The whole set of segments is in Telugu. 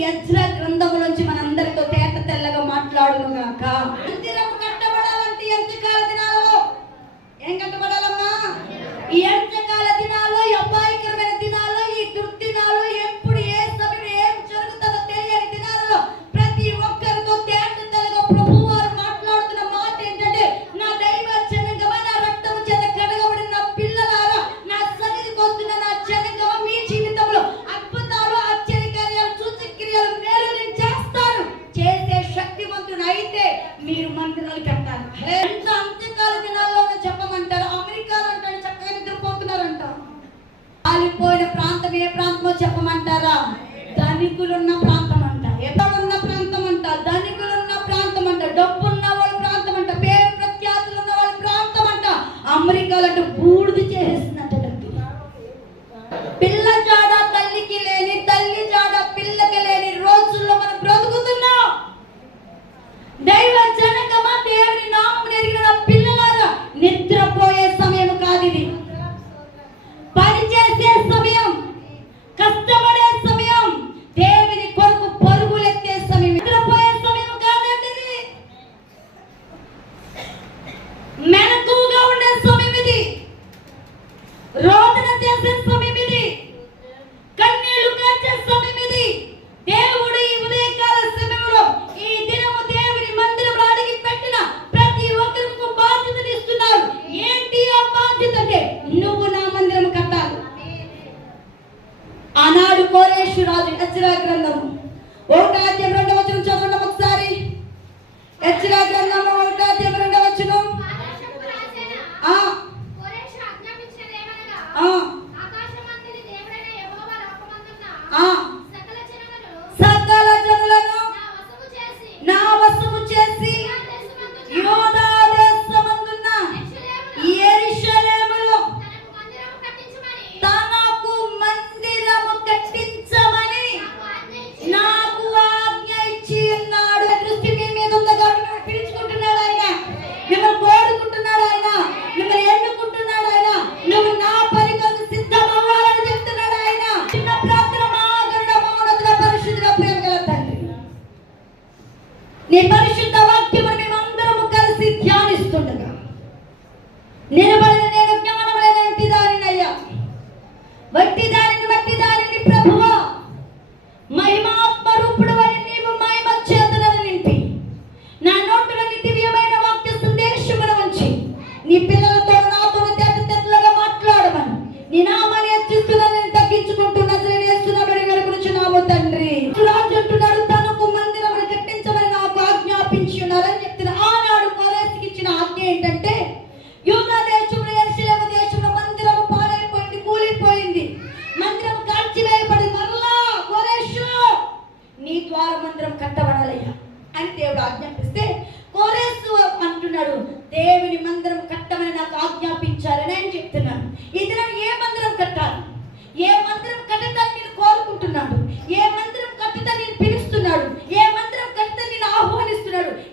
యజ్ర గ్రంథము కావాలంటే No!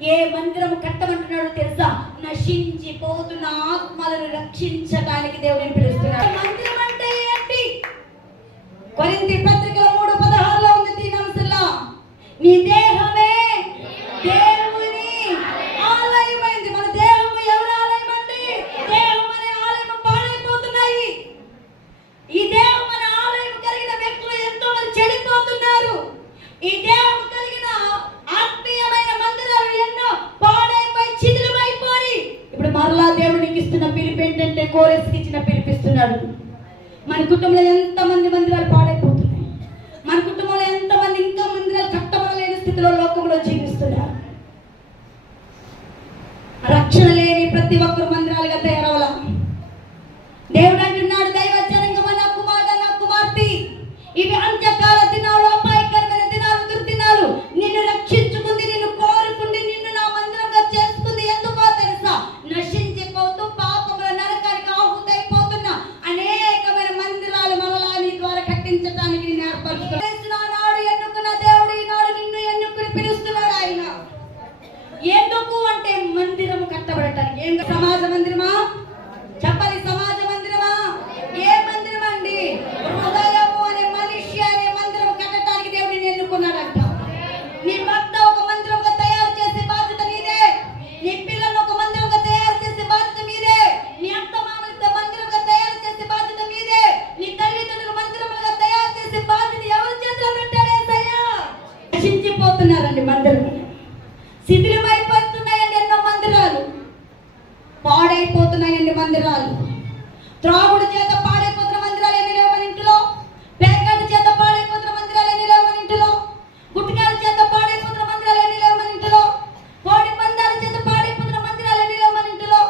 ఏ మందిరం కట్టమంటున్నాడో తెలుసా? నశించిపోతున్న ఆత్మలను రక్షించడానికి దేవుడిని పిలుస్తాడు ఏంటంటే కోరెస్కి ఇచ్చిన పిలిపిస్తున్నాడు మన కుటుంబంలో ఎంత మంది మందిరాలు పాడైపోతున్నాయి. మన కుటుంబంలో ఎంత మంది ఇంకా మందిరాలు కట్టబడలేని స్థితిలో లోకంలో జీవిస్తున్నారు. రక్షణ సమాజ మందిరమా చెప్పాలి సమాజ మందిరమా ఏ మందిరం అండి? హృదయము అనే మనిషి అనే మందిరం కట్టడానికి దేవుడిని ఎన్నుకున్నాడంట. నీ భర్త ఒక మందిరంగా తయారు చేసే బాధ్యత నీదే. నీ పిల్లలు ఒక మందిరంగా తయారు చేసే బాధ్యత మీదే. నీ అత్త మామలతో మందిరంగా తయారు చేసే బాధ్యత మీదే. నీ తల్లిదండ్రులు మందిరంగా తయారు చేసే బాధ్యత ఎవరి చేతిలో పెట్టాడే సయ్యా నశించిపోతున్నారండి మందిరం శిథిలం పాడైపోతున్నాయండి మందిరాలు. త్రాగుడు చేత పాడైపోతున్న మందిరాలు ఎన్ని లేవు మన ఇంటిలో? పేకాట చేత పాడైపోతున్న మందిరాలు ఎన్ని లేవు మన ఇంటిలో? గుట్టికాల చేత పాడైపోతున్న మందిరాలు ఎన్ని లేవు మన ఇంటిలో? కోడి పందాల చేత పాడైపోతున్న మందిరాలు ఎన్ని లేవు మన ఇంటిలో?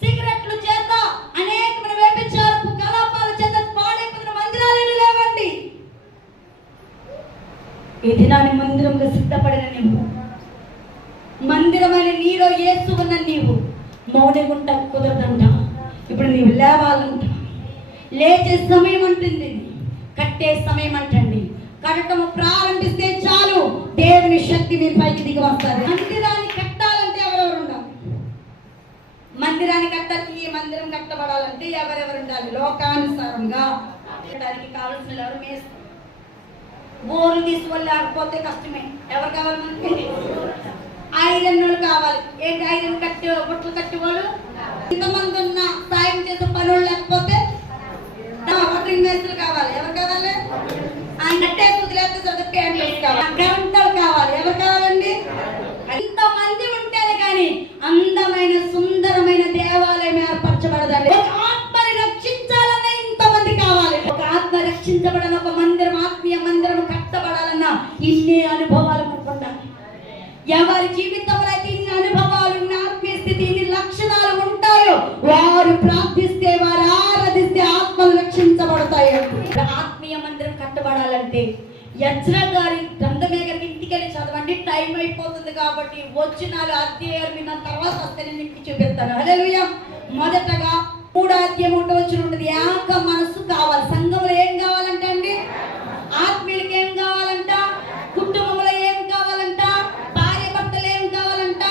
సిగరెట్లు చేత అనేకమైన వేపించారు కలాపాల చేత పాడైపోతున్న మందిరాలు ఎన్ని లేవండి? ఈ దినాన్ని మందిరంగా సిద్ధపడిన నీవు. మందిరమైన నీలో యేసు ఉన్న నీవు. మౌనగుంట కుదరదంట ఇప్పుడు నీవు లేవాలంట. లేచే సమయం అంటుంది. కట్టే సమయం అంటండి. కట్టడం ప్రారంభిస్తే చాలు. దేవుని శక్తి మీ పైకి దిగి వస్తారు మందిరాన్ని కట్టాలంటే ఎవరెవరు ఉండాలి మందిరాన్ని కట్టాలి ఈ మందిరం కట్టబడాలంటే ఎవరెవరు ఉండాలి లోకానుసారంగా. కట్టడానికి కావాల్సిన ఎవరు మేస్తారు? బోర్లు తీసుకెళ్ళకపోతే కష్టమే. ఎవరు కావాలి మనకి? ఐరన్ వాళ్ళు కావాలి. ఏంటి ఐరన్ కట్టి బుట్టలు కట్టేవాడు ఇంతమంది ఉన్న సాయం చేసే పనులు లేకపోతే వాటరింగ్ మేస్త్రులు కావాలి. ఎవరు కావాలి? ఆయన కట్టే సరిగ్గా ప్యాంట్లు కావాలి గంటలు కావాలి. ఎవరు కావాలండి? ఇంతమంది ఉంటేనే కానీ అందమైన సుందరమైన దేవాలయం ఏర్పరచబడదండి వచనాలు అధ్యాయాలు విన్న తర్వాత వస్తే నేను ఇంటికి చూపిస్తాను. హలోయ మొదటగా మూడో అధ్యాయం ఒకటి వచ్చిన ఉంటుంది. ఏక మనస్సు కావాలి. సంఘంలో ఏం కావాలంటే అండి? ఆత్మీయులకి ఏం కావాలంట? కుటుంబంలో ఏం కావాలంట? భార్య భర్తలు ఏం కావాలంట?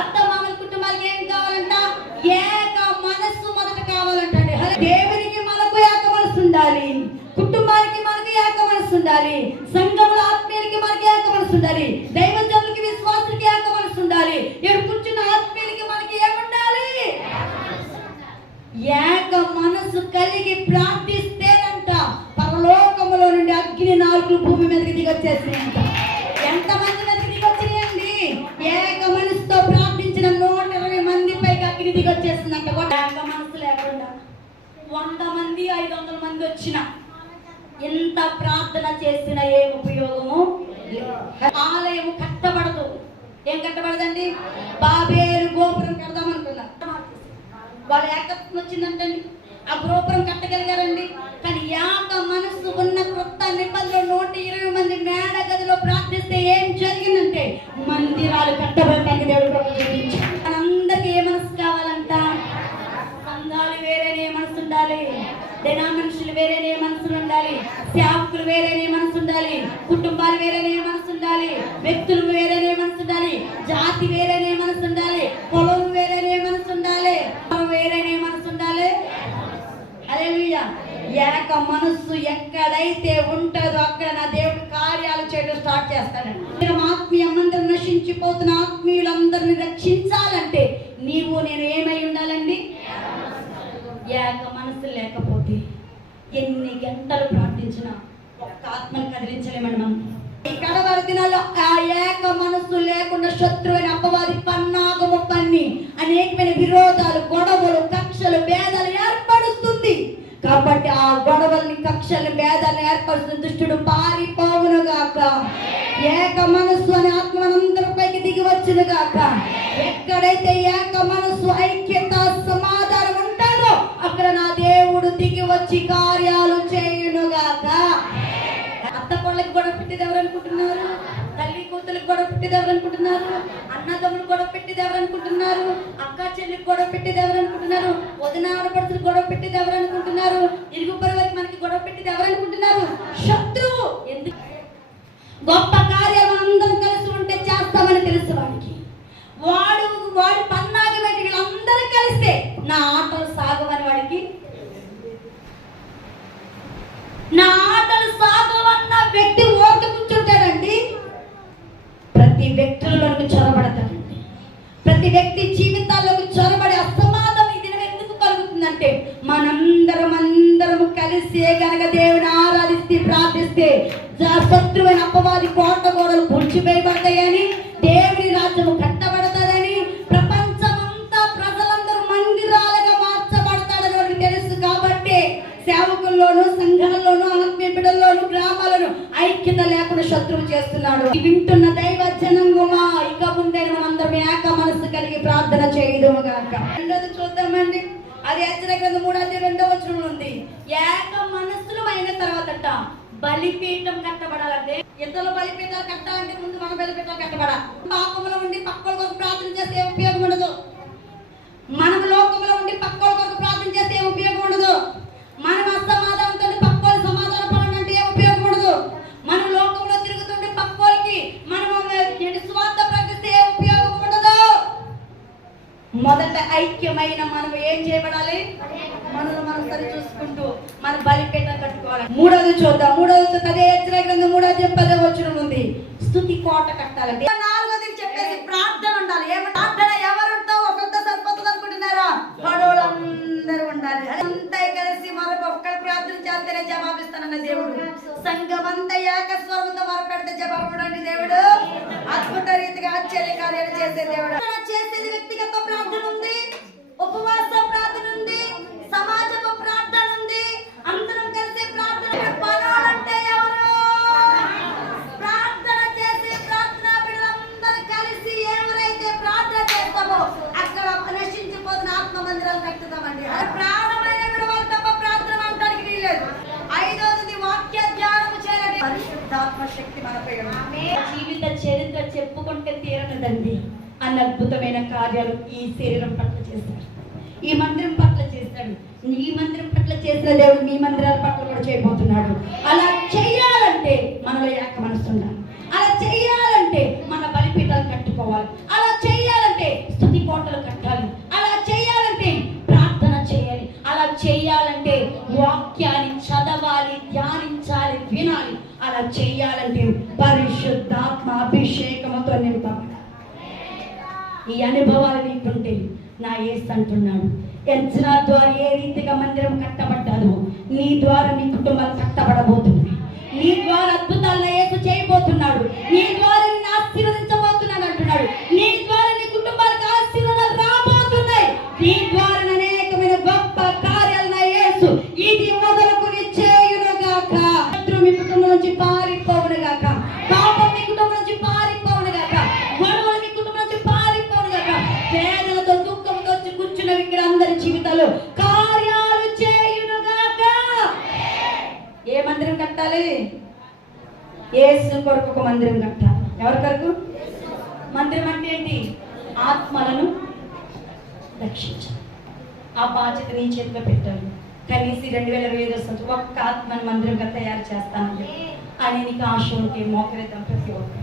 అత్త మామల కుటుంబాలకి ఏం కావాలంట? ఏక మనస్సు మొదట కావాలంట అండి. దేవునికి మనకు ఏక మనసు ఉండాలి. కుటుంబానికి మనకి ఏక మనసు ఉండాలి. సంఘంలో ఆత్మీయులకి మనకి ఏక మనసు ఉండాలి. దైవజనులకి విశ్వాసులకి ఏక మనస్సు ఉండాలి ఇక్కడ కూర్చున్న ఆత్మీయులకి మనకి ఏముండాలి ఏక మనసు కలిగి ప్రార్థిస్తేనంట. పరలోకములో నుండి అగ్ని నాలుగు భూమి మీదకి దిగొచ్చేసినాయంట ఎంతమంది మీదకి దిగొచ్చినాయండి? ఏక మనసుతో ప్రార్థించిన నూట ఇరవై మంది పైకి అగ్ని దిగొచ్చేసిందంట ఏక మనసు లేకుండా. వంద మంది ఐదు వందల మంది వచ్చిన ఎంత ప్రార్థన చేసిన ఏ ఉపయోగము? ఆలయము ఆలయం కట్టబడదు. ఏం కట్టబడదండి? బాబేరు గోపురం కడదాం అనుకున్నారు. వాళ్ళు ఏకత్వం వచ్చిందంటండి? ఆ గోపురం కట్టగలిగారండి. కానీ యాక మనస్సు ఉన్న కొత్త నిబంధనలు నూట ఇరవై మంది మేడ గదిలో ప్రార్థిస్తే ఏం జరిగిందంటే మందిరాలు కట్టబడటానికి దేవుడు మనందరికీ ఏ మనసు కావాలంట? సంఘాలు వేరేనే మనసు ఉండాలి. దినా మనుషులు వేరేనే మనసులు ఉండాలి. సేవకులు వేరేనే మనసు ఉండాలి. కుటుంబాలు వేరేనే మనసు ఉండాలి. వ్యక్తులు వేరేనే మనసు ఉండాలి. జాతి వేరేనే మనసు ఉండాలి. పొలం వేరేనే మనసు ఉండాలి. వేరేనే మనసు ఉండాలి హల్లెలూయా ఏక మనస్సు ఎక్కడైతే ఉంటుందో అక్కడ నా దేవుడు కార్యాలు చేయడం స్టార్ట్ చేస్తాడండి. మనం ఆత్మీయ మందరం నశించిపోతున్న ఆత్మీయులందరిని రక్షించాలంటే నీవు నేను ఏమై ఉండాలండి? ఏక మనసు లేకపోతే ఎన్ని గంటలు ప్రార్థించినా ఒక్క ఆత్మను కదిలించలేమని మనం. ఇక్కడ కడవరి దినాల్లో ఆ ఏక మనస్సు లేకుండా శత్రువైన అపవాది పన్నాగము పన్ని అనేకమైన విరోధాలు గొడవలు కక్షలు భేదాలు ఏర్పడుతుంది కాబట్టి ఆ గొడవల్ని కక్షలు భేదాలు ఏర్పరుస్తున్న దుష్టుడు పారిపోవును గాక. ఏక మనస్సు అనే ఆత్మనందరిపైకి దిగి వచ్చును గాక. ఎక్కడైతే ఏక మనస్సు ఐక్యత సమాధానం ఉంటారో అక్కడ నా దేవుడు దిగి వచ్చి కార్యాలు చేయును గాక. అత్త కోళ్ళకి గొడవ పెట్టేది ఎవరు అనుకుంటున్నారు? తల్లి కూతురికి గొడవ పెట్టేది ఎవరు అనుకుంటున్నారు? అన్నదమ్ములు గొడవ పెట్టేది ఎవరనుకుంటున్నారు? అక్క చెల్లికి గొడవ పెట్టేది ఎవరనుకుంటున్నారు? వదిన ఆడపడుతులు గొడవ పెట్టేది ఎవరనుకుంటున్నారు? ఇరుగు పరివారికి మనకి గొడవ పెట్టేది ఎవరనుకుంటున్నారు? అనుకుంటున్నారు ఎందుకు? గొప్ప కార్యం అందరం కలిసి ఉంటే చేస్తామని తెలుసు వాడికి. వాడు వాడి పన్నాగ అందరూ కలిస్తే నా వ్యక్తులలోకి చొరబడతాడండి. ప్రతి వ్యక్తి జీవితాల్లోకి చొరబడి అసమాధం దినం ఎందుకు కలుగుతుందంటే మనందరం అందరము కలిసి గనక దేవుని ఆరాధిస్తే ప్రార్థిస్తే శత్రువైన అపవాది కోట గోడలు కూల్చివేయబడతాయని దేవుని రాజ్యము శత్రువు చేస్తున్నాడు. వింటున్న దైవ జనంగుమా ఇక ముందే మనందరం ఏక మనసు కలిగి ప్రార్థన చేయడం గాక. రెండోది చూద్దామండి. అది హెచ్చరిక గ్రంథం మూడోది రెండో వచనంలో ఉంది. ఏక మనస్సులు అయిన తర్వాతట బలిపీఠం కట్టబడాలంటే ఇద్దరు బలిపీఠాలు కట్టాలంటే ముందు మన బలిపీఠాలు కట్టబడాలి. పాపంలో ఉండి పక్కల కొరకు ప్రార్థన చేస్తే ఉపయోగం ఉండదు? మనం లోకంలో ఉండి పక్కల కొరకు ప్రార్థన చేస్తే ఉపయోగం ఉండదు? మనం అసమాధానంతో ఐక్యమైన మనం ఏం చేయబడాలి? మనల్ని మనం సరి చూసుకుంటూ మన బలిపేట కట్టుకోవాలి. మూడోది చూద్దాం. మూడోది చూద్దాం. అదే హెచ్చరిక గ్రంథం మూడోది పదే వచ్చిన ఉంది. స్థుతి కోట కట్టాలంటే నాలుగోది చెప్పేసి ప్రార్థన ఉండాలి. ఏమి ప్రార్థన ఎవరుంటో ఒకరితో సరిపోతుంది అనుకుంటున్నారా? పడవలందరూ ఉండాలి. అంతా కలిసి మనకు ఒక్కరు ప్రార్థన చేస్తేనే జవాబిస్తానన్న దేవుడు. సంఘమంతా ఏకస్వరంతో మొరపెడితే జవాబుడండి దేవుడు. అద్భుత రీతిగా ఆశ్చర్య కార్యాలు చేసే దేవుడు. చేసేది వ్యక్తిగత ప్రార్థన ఉంది ఉపవాస ప్రార్థన ఉంది సమాజపు ప్రార్థన ఉంది అందరం కలిసి ప్రార్థన పనాలంటే ఎవరు? ప్రార్థన చేసి ప్రార్థన పిల్లలందరూ కలిసి ఎవరైతే ప్రార్థన చేస్తామో అక్కడ నశించిపోతున్న ఆత్మ మందిరాలు కట్టుదామండి ప్రాణమైన విడవలు తప్ప ప్రార్థన అంటానికి వీలేదు ఐదవది వాక్య ధ్యానం చేయాలి పరిశుద్ధాత్మ శక్తి మనపై జీవిత చరిత్ర చెప్పుకుంటే తీరనదండి. అన్న అద్భుతమైన కార్యాలు ఈ శరీరం పట్ల చేస్తాడు ఈ మందిరం పట్ల చేస్తాడు. ఈ మందిరం పట్ల చేసిన దేవుడు మీ మందిరాల పట్ల కూడా చేయబోతున్నాడు. అలా చేయాలంటే మనలో ఏక మనసు ఉండాలి. అలా చేయాలంటే మన బలిపీఠాలు కట్టుకోవాలి. అలా చేయాలంటే స్థుతి కోటలు కట్టాలి. అలా చేయాలంటే ప్రార్థన చేయాలి. అలా చేయాలంటే వాక్యాన్ని చదవాలి ధ్యానించాలి వినాలి. అలా చేయాలంటే పరిశుద్ధాత్మ అభిషేకముతో నింపాలి ఈ అనుభవాలు నీకుంటే నా ఏసు అంటున్నాడు. యజ్ఞ ద్వారా ఏ రీతిగా మందిరం కట్టబడ్డాదో నీ ద్వారా నీ కుటుంబాలు కట్టబడబోతుంది నీ ద్వారా అద్భుతాలను ఏసు చేయబోతున్నాడు. నీ ద్వారా మందిరం కట్టాలి ఎవరి కొరకు? మందిరం అంటే ఏంటి? ఆత్మలను రక్షించాలి. ఆ బాధ్యత నీ చేతిలో పెట్టాను కనీసం రెండు వేల ఇరవై ఐదు సంవత్సరం ఒక్క ఆత్మను మందిరంగా తయారు చేస్తాను అని నీకు ఆశ ఉంటే మోకరిద్దాం ప్రతి ఒక్కరు.